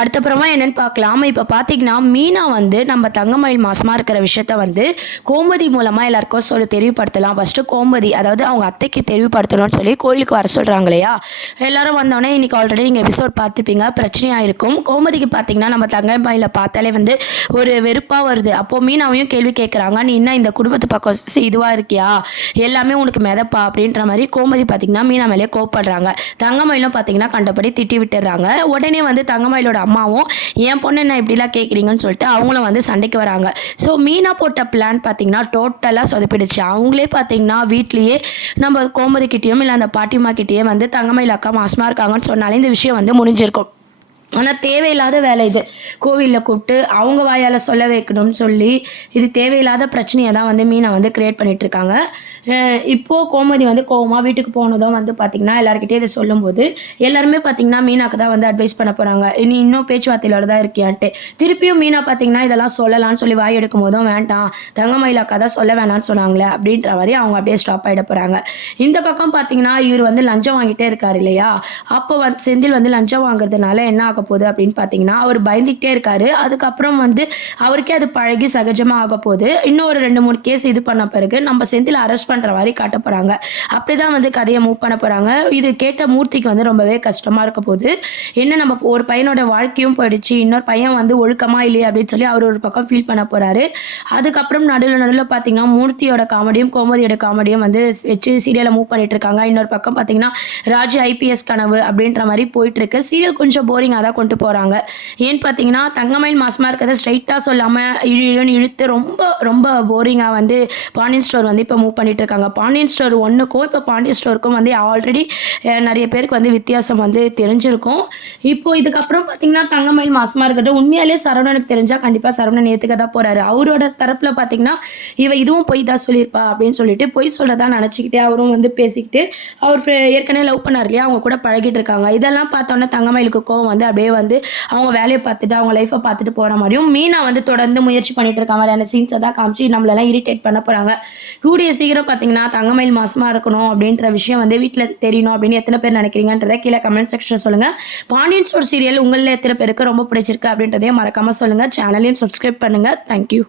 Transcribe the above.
அடுத்தப்புறமா என்னன்னு பார்க்கலாம். இப்போ பார்த்தீங்கன்னா, மீனா வந்து நம்ம தங்கமயில் மாசமா இருக்கிற விஷயத்த வந்து கோமதி மூலமா எல்லாருக்கும் தெளிவுபடுத்தலாம். ஃபர்ஸ்ட்டு கோமதி, அதாவது அவங்க அத்தைக்கு தெளிவுபடுத்தணும்னு சொல்லி கோயிலுக்கு வர சொல்றாங்க இல்லையா? எல்லாரும் வந்தோனே இன்னைக்கு ஆல்ரெடி நீங்க எபிசோட் பார்த்துருப்பீங்க. பிரச்சனையா இருக்கும். கோமதிக்கு பார்த்தீங்கன்னா, நம்ம தங்கமயில பார்த்தாலே வந்து ஒரு வெறுப்பா வருது. அப்போ மீனாவையும் கேள்வி கேட்குறாங்க. "நீ என்ன இந்த குடும்பத்து பக்கம் இதுவா இருக்கியா? எல்லாமே உனக்கு மிதப்பா" அப்படின்ற மாரி கோமதி பார்த்தீங்கன்னா, மீனா மேலேயே கோவப்படுறாங்க. தங்கமயிலும் பார்த்தீங்கன்னா, கண்டபடி திட்டி விட்டுர்றாங்க. உடனே வந்து தங்கமயிலோட அம்மாவும் என் பொண்ணு என்ன இப்படிலாம் கேட்குறீங்கன்னு சொல்லிட்டு அவங்களும் வந்து சண்டைக்கு வராங்க. ஸோ மீனா போட்ட பிளான் பார்த்தீங்கன்னா டோட்டலாக சொதப்பிடுச்சு. அவங்களே பார்த்தீங்கன்னா வீட்லேயே நம்ம கோமதி கிட்டேயும் இல்லை அந்த பாட்டிமா கிட்டேயே வந்து தங்கமயில் அக்கா மாசமாக இருக்காங்கன்னு சொன்னாலே இந்த விஷயம் வந்து முடிஞ்சிருக்கும். ஆனால் தேவையில்லாத வேலை இது. கோவிலில் கூப்பிட்டு அவங்க வாயால் சொல்ல வைக்கணும்னு சொல்லி இது தேவையில்லாத பிரச்சனையை தான் வந்து மீனா வந்து கிரியேட் பண்ணிகிட்ருக்காங்க. இப்போது கோமதி வந்து கோவமாக வீட்டுக்கு போனதும் வந்து பார்த்திங்கன்னா எல்லாருக்கிட்டே இதை சொல்லும்போது எல்லாருமே பார்த்திங்கன்னா மீனாக்கு தான் வந்து அட்வைஸ் பண்ண போகிறாங்க. நீ இன்னும் பேச்சுவார்த்தையிலோட தான் இருக்கியான்ட்டு. திருப்பியும் மீனா பார்த்திங்கன்னா இதெல்லாம் சொல்லலான்னு சொல்லி வாய் எடுக்கும் போதும் வேண்டாம், தங்கமயில் அக்கா தான் சொல்ல வேணான்னு சொன்னாங்களே அப்படின்ற மாதிரி அவங்க அப்படியே ஸ்டாப் ஆகிட போகிறாங்க. இந்த பக்கம் பார்த்திங்கன்னா இவர் வந்து லஞ்சம் வாங்கிட்டே இருக்கார் இல்லையா? அப்போ வந்து செந்தில் வந்து லஞ்சம் வாங்குறதுனால என்ன ஆக போகுது அப்படின்னு பார்த்தீங்கன்னா அவர் பயந்துக்கிட்டே இருக்காரு. அதுக்கப்புறம் வந்து அவருக்கே அது பழகி சகஜமாக ஆக போகுது. இன்னும் ஒரு 2-3 கேஸ் இது பண்ண பிறகு நம்ம செந்தில் அரெஸ்ட் பண்ணுற மாதிரி காட்ட போகிறாங்க. அப்படிதான் வந்து கதையை மூவ் பண்ண போகிறாங்க. இது கேட்ட மூர்த்திக்கு வந்து ரொம்பவே கஷ்டமாக இருக்க போகுது. என்ன நம்ம ஒரு பையனோட வாழ்க்கையும் போயிடுச்சு, இன்னொரு பையன் வந்து ஒழுக்கமா இல்லையே அப்படின்னு சொல்லி அவர் ஒரு பக்கம் ஃபீல் பண்ண போகிறாரு. அதுக்கப்புறம் நடுவில் பார்த்தீங்கன்னா மூர்த்தியோட காமெடியும் கோமதியோட காமெடியும் வந்து வச்சு சீரியலை மூவ் பண்ணிட்டு இருக்காங்க. இன்னொரு பக்கம் பார்த்தீங்கன்னா ராஜு ஐபிஎஸ் கனவு அப்படின்ற மாதிரி போயிட்டு இருக்கு. சீரியல் கொஞ்சம் போரிங்காக தான் கொண்டு போகிறாங்க. ஏன்னு பார்த்தீங்கன்னா தங்கமயில் மாசமாக இருக்கிறத ஸ்ட்ரைட்டாக சொல்லாமல் இழுன்னு இழுத்து ரொம்ப ரொம்ப போரிங்காக வந்து பாண்டியன் ஸ்டோர் வந்து இப்போ மூவ் பண்ணிட்டு இருக்காங்க. பாண்டியன் ஸ்டோர் 1க்கும் இப்போ பாண்டியன் ஸ்டோருக்கும் வந்து ஆல்ரெடி நிறைய பேருக்கு வந்து வித்தியாசம் வந்து தெரிஞ்சிருக்கும். இப்போ இதுக்கப்புறம் பார்த்தீங்கன்னா தங்கமயில் மாசமாக இருக்கிறது உண்மையாலே சரவணனுக்கு தெரிஞ்சால் கண்டிப்பாக சரவணன் ஏற்றுக்க தான் போகிறாரு. அவரோட தரப்பில் பார்த்தீங்கன்னா இதுவும் பொய் தான் சொல்லியிருப்பா அப்படின்னு சொல்லிட்டு பொய் சொல்கிறதா நினச்சிக்கிட்டே அவரும் வந்து பேசிக்கிட்டு அவர் ஏற்கனவே லவ் பண்ணார் இல்லையா, அவங்க கூட பழகிட்டு இருக்காங்க. இதெல்லாம் பார்த்தோன்னே தங்கமயிலுக்கு கோவம் வந்து அப்படியே வந்து அவங்க வேலையை பார்த்துட்டு அவங்க லைஃப்பை பார்த்துட்டு போகிற மாதிரியும் மீனா வந்து தொடர்ந்து முயற்சி பண்ணிட்டு இருக்க மாதிரியான சீன்ஸை தான் காமிச்சு நம்மளெல்லாம் இரிட்டேட் பண்ண போகிறாங்க. கூடிய சீக்கிரம் பார்த்தீங்கன்னா தங்கமயில் மாசமாக இருக்கணும் அப்படின்ற விஷயம் வந்து வீட்டில் தெரியணும் அப்படின்னு எத்தனை பேர் நினைக்கிறீங்கன்றதை கீழே கமெண்ட் செக்ஷன் சொல்லுங்கள். பாண்டியன் ஸ்டோர் சீரியல் உங்களில் எத்தனை பேருக்கு ரொம்ப பிடிச்சிருக்கு அப்படின்றதையும் மறக்காமல் சொல்லுங்கள். சேனலையும் சப்ஸ்கிரைப் பண்ணுங்கள். தேங்க்யூ.